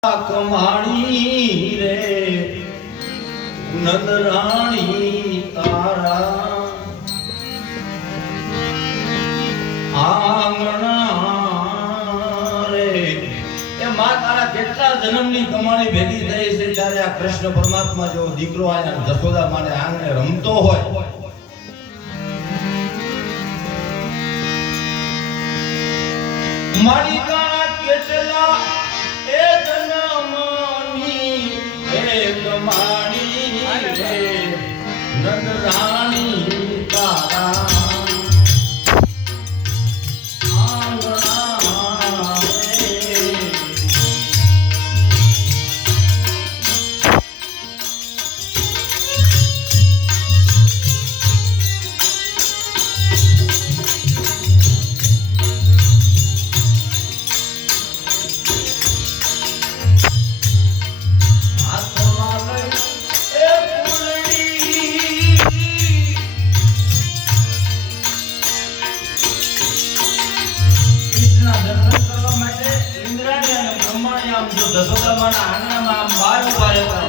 કમાણી રે નંદરાણી તારા. તારા ત્યારે આ કૃષ્ણ પરમાત્મા જેવો દીકરો આયા જશોદા માને આંગણે રમતો હોય. કેટલા બ્રહ્માણી આમ જો જશોદામાના આંગણામાં આમ બહાર ઊભા રહેતા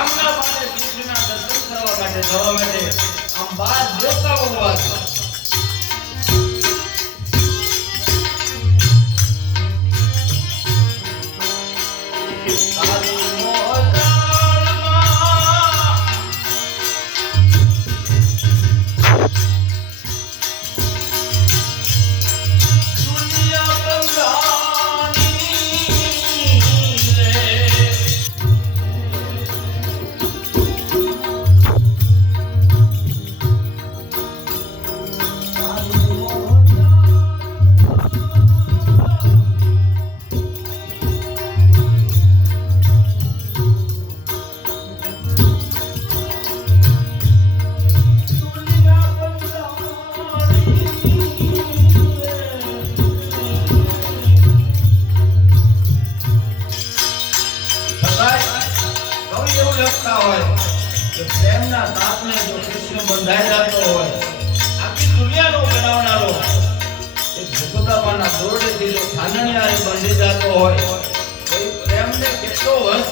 કામના માટે કૃષ્ણના દર્શન કરવા માટે જવા માટે અંબા દેવતા દેવતાઓ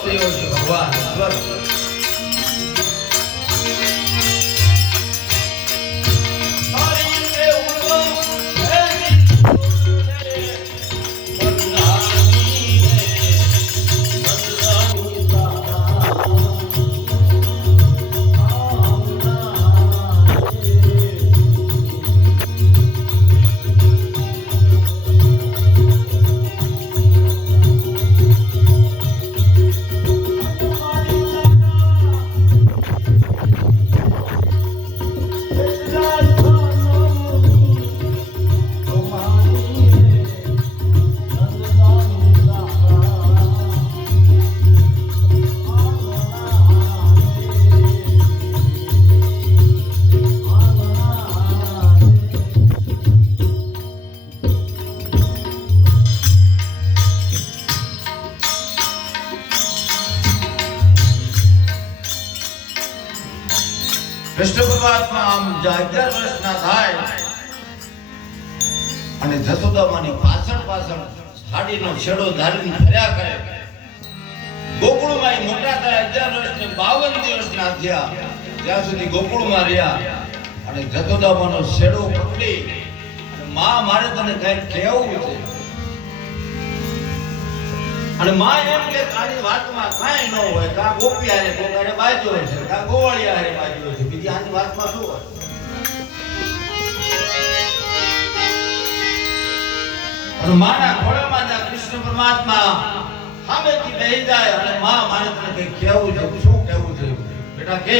થયો છે ભગવાન અને જસોદામાની પાછળ પાછળ મોટા થયા બાવન દિવસના થયા. સુધી ગોકુળમાં રહ્યા. અને જસોદામાનો છેડો પકડી. મા, મારે તને કઈ કહેવું છે. અને માં એમ કે તારી વાતમાં કાંઈ ન હોય. કા ગોપી હારે કોક બાજુ છે, કા ગોવાળિયા હારે બાજ્યો છે. બીજી આની વાતમાં શું હોય? માના ખોળામાં જા કૃષ્ણ પરમાત્મા સામેથી બેહી જાય અને માં મારે તને કઈ કહેવું છે શું કહેવું છે? બેટા કે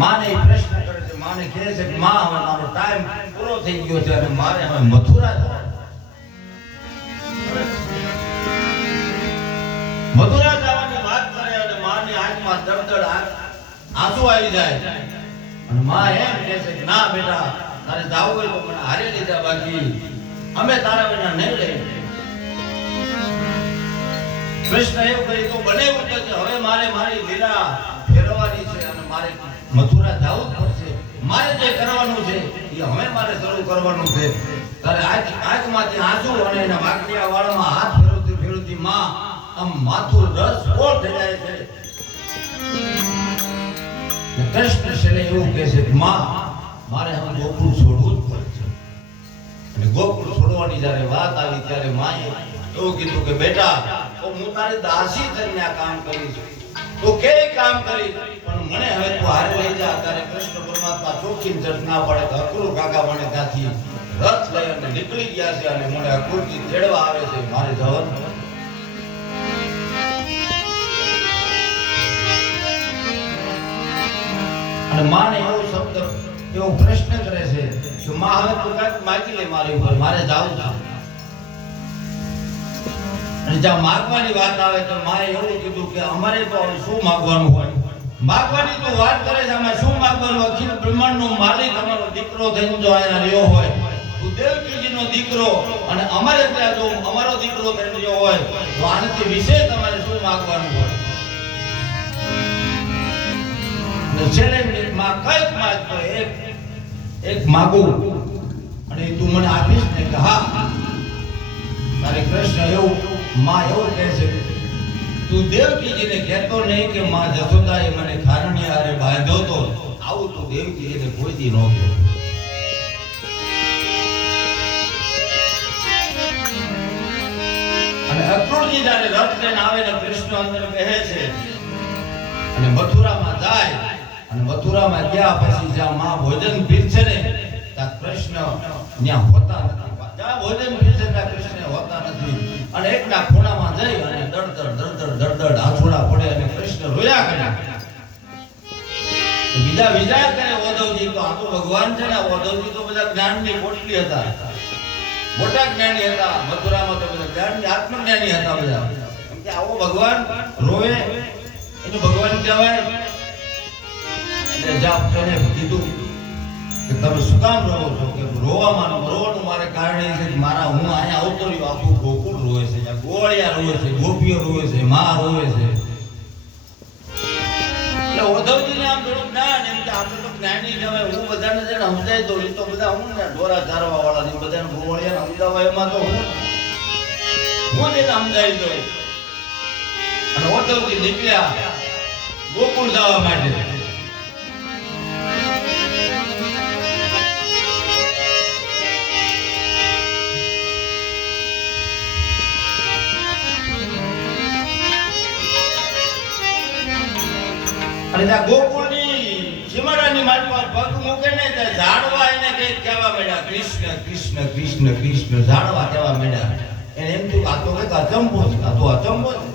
માને પ્રશ્ન કરે છે, માને કહે છે કે માં, હવે મારો ટાઈમ પૂરો થઈ ગયો છે અને મારે હવે મથુરા જવાનું મથુરા જવાની વાત કરે અને માની આંખમાં દળદળ આંસુ આવી જાય. અને માં એમ કહે છે કે, ના બેટા, તારે જાવું હોય તો મને હારે લીધા બાકી. અમે તારા વિના નહીં રહી. કૃષ્ણ એવું કહી તો બને એવું કે છે, હવે મારે મારી લીલા ફેરવવાની છે અને મારે મથુરા જવું જ પડશે. મારે જે કરવાનું છે એ હવે મારે શરૂ કરવાનું છે. તારે આંખ આંખમાંથી આંસુ અને એના વાકડિયા વાળમાં હાથ ફેરવતી ફેરવતી માં આમ માથું રસ કોણ થઈ જાય છે. કૃષ્ણ છેલ્લે એવું કહે છે માં મારે હવે ગોકુળ છોડવું ગોકુળ છોડવાની જ્યારે વાત આવી, ત્યારે માએ એવું કીધું કે, બેટા, હું તારે દાસી થઈને આ કામ કરીશ. તો કે કામ કરી પણ મને હવે તું હારે લઈ જા ત્યારે કૃષ્ણ પરમાત્મા ચોખી જટ ના પડે તો અક્રૂર કાકા મને ત્યાંથી રથ લઈ અને નીકળી ગયા છે અને મને અકુરજી તેડવા આવે છે. મારે જવાનું અને માને એવો શબ્દ એવો પ્રશ્ન કરે છે, કે માં હવે તું કાંઈક માગી લે મારી ઉપર, મારે જાવું છે. અને જ્યાં માગવાની વાત આવે તો માએ એવું કીધું કે અમારે તો શું માગવાનું હોય? માગવાની તો વાત કરે છે, આમાં શું માગવાનું? અખિલ બ્રહ્માંડનો માલિક અમારો દીકરો થઈને જો અહીંયા રહ્યો હોય દેવકીજીનો દીકરો, અને અમારે ત્યાં જો અમારો દીકરો થઈને રહ્યો હોય, તો આનાથી વિશેષ તમારે શું માગવાનું હોય? છેલ્લે માં કંઈક માગતો એક એક માગું. અને તું મને આપીશ ને કે હા. તારે કૃષ્ણ એવું, માં એવું કહે છે. તું દેવકીજીને કહેતો નહીં કે માં જશોદાએ મને ખારણી હારે બાંધ્યો તો. આવું તું દેવકીજીને કોઈ દી ન કહ્યો અને અક્રૂરજી જયારે રથ લઈને આવે ને કૃષ્ણ અંદર કહે છે. અને મથુરામાં જાય. અને મથુરામાં ગયા પછી જ્યાં માં ભોજન પીરસે ને, ત્યાં કૃષ્ણ ત્યાં હોતા નથી. જ્યાં ભોજન પીરસે ત્યાં કૃષ્ણ હોતા નથી. અને એકના ખૂણામાં જઈ અને દળદળ દળદળ દળદળ આંસુડા પડે અને કૃષ્ણ રોયા કરે. બીજા વિચાર કરે, ઓધવજી, તો આ ભગવાન છે ને ઓધવજી તો બધા જ્ઞાનની પોટલી હતા. મોટા જ્ઞાની હતા, મથુરામાં તો બધા જ્ઞાની આત્મજ્ઞાની હતા બધા. આવો ભગવાન, રોવે. એનું ભગવાન કહેવાય જાપ તેને કીધું કે તમે શું કામ રહો છો? કે રોવામાં રોવાનું મારે કારણ છે કે મારા હું અહીંયા આવતો રહ્યો આખું ગોકુળ રોવે છે ત્યાં ગોવાળિયા રોવે છે, ગોપીઓ રોવે છે, મા રોવે છે. જ્ઞાન કે હું બધાને ને સમજાય એ તો બધા હું ને ઢોરા ધારવા વાળા ને બધાને ગોવળિયાને સમજાવવા એમાં તો હું હું તેને સમજાવી દઉં. અને ઓધવજી નીકળ્યા ગોકુળ જવા માટે. અને ત્યાં ગોકુળની સીમાડાની માટીમાં પગ મૂકે ને ત્યાં ઝાડવા એને કંઈક કહેવા માંડ્યા, કૃષ્ણ કૃષ્ણ કૃષ્ણ કૃષ્ણ ઝાડવા કહેવા માંડ્યા. એને એમ થયું આ તો કંઈક અચંબો છે, આ તો અચંબો છે.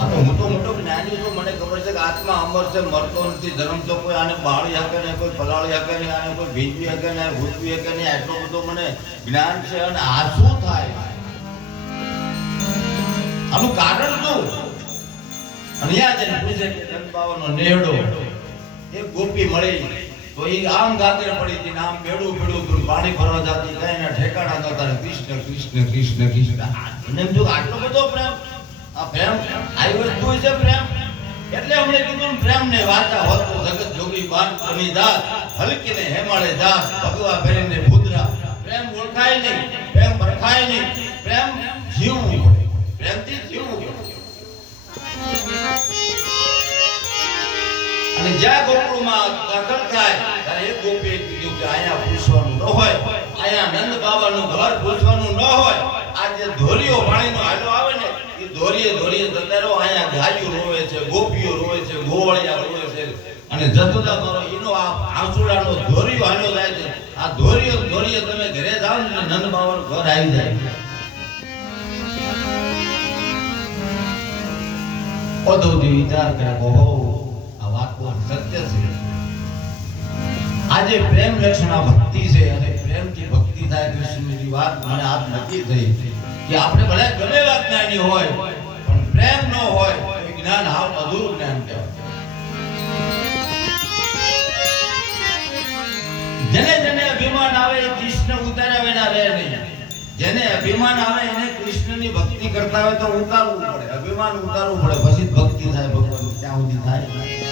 આ તો મોટો મોટો જ્ઞાની છું મને ખબર છે કે આત્મા અમર છે, મરતો નથી, ધર્મ તો કોઈ આને બાળી શકે ને કોઈ પલાળી શકે ને આને કોઈ ભીંજવી શકે ને ભૂતવી શકે ને એટલો બધો મને જ્ઞાન છે અને આ શું થાય? આનું કારણ અને યાદ એને પૂછે કે ચંપાવાનો નેડો એ ગોપી મળી. તો એ આમ ગાતરે પડી હતી આમ બેડું બેડું પાણી ભરવા જતી કઈ ના ઠેકાણા નતા ને કૃષ્ણ કૃષ્ણ કૃષ્ણ કૃષ્ણ. મને એમ આટલો બધો પ્રેમ? આ પ્રેમ? આવી વસ્તુ છે પ્રેમ? એટલે અમને કીધું પ્રેમ ને વાચા હોત તો જગત જોગી બાન કમી દાસ હલકી ને હેમાળે દાસ ભગવા ભરીને ભૂદરા પ્રેમ ઓળખાય નહીં, પ્રેમ પરખાય નહીં. પ્રેમ જીવવું પડે. પ્રેમથી જીવવું પડે. અને જ્યાં ગોકુળમાં દાખલ થાય, ત્યારે એક ગોપી કીધું કે અહીંયા પૂછવાનું ન હોય અહીંયા નંદ બાબાનું ઘર પૂછવાનું ન હોય, આ જે ધોરીઓ પાણીનો હાલો આવે ને એ ધોરીએ ધોરીએ જતા રહો અહીંયા ગાયું રોવે છે, ગોપીઓ રોવે છે, ગોવળિયા રોવે છે. અને જતુલા કરો એનો આ આંસુડાનો ધોરીઓ હાલો જાય છે. આ ધોરીઓ ધોરીએ તમે ઘરે જાઓ ને નંદ બાબાનું ઘર આવી જાય. ઓધવજી વિચાર કર્યા, ઓહો, આ વાત તો સત્ય છે. આજે પ્રેમ લક્ષણા ભક્તિ છે અને પ્રેમથી ભક્તિ થાય કૃષ્ણની વાત મને આજ નક્કી થઈ કે આપણે ભલે ગમે એવા જ્ઞાની હોય, પણ પ્રેમ ન હોય એ જ્ઞાન હાવ અધૂરું જ્ઞાન કહેવાય. જેને કૃષ્ણની ભક્તિ કરતા હોય તો ઉતારવું પડે, અભિમાન ઉતારવું પડે. પછી ભક્તિ થાય, ભગવાન ત્યાં સુધી થાય.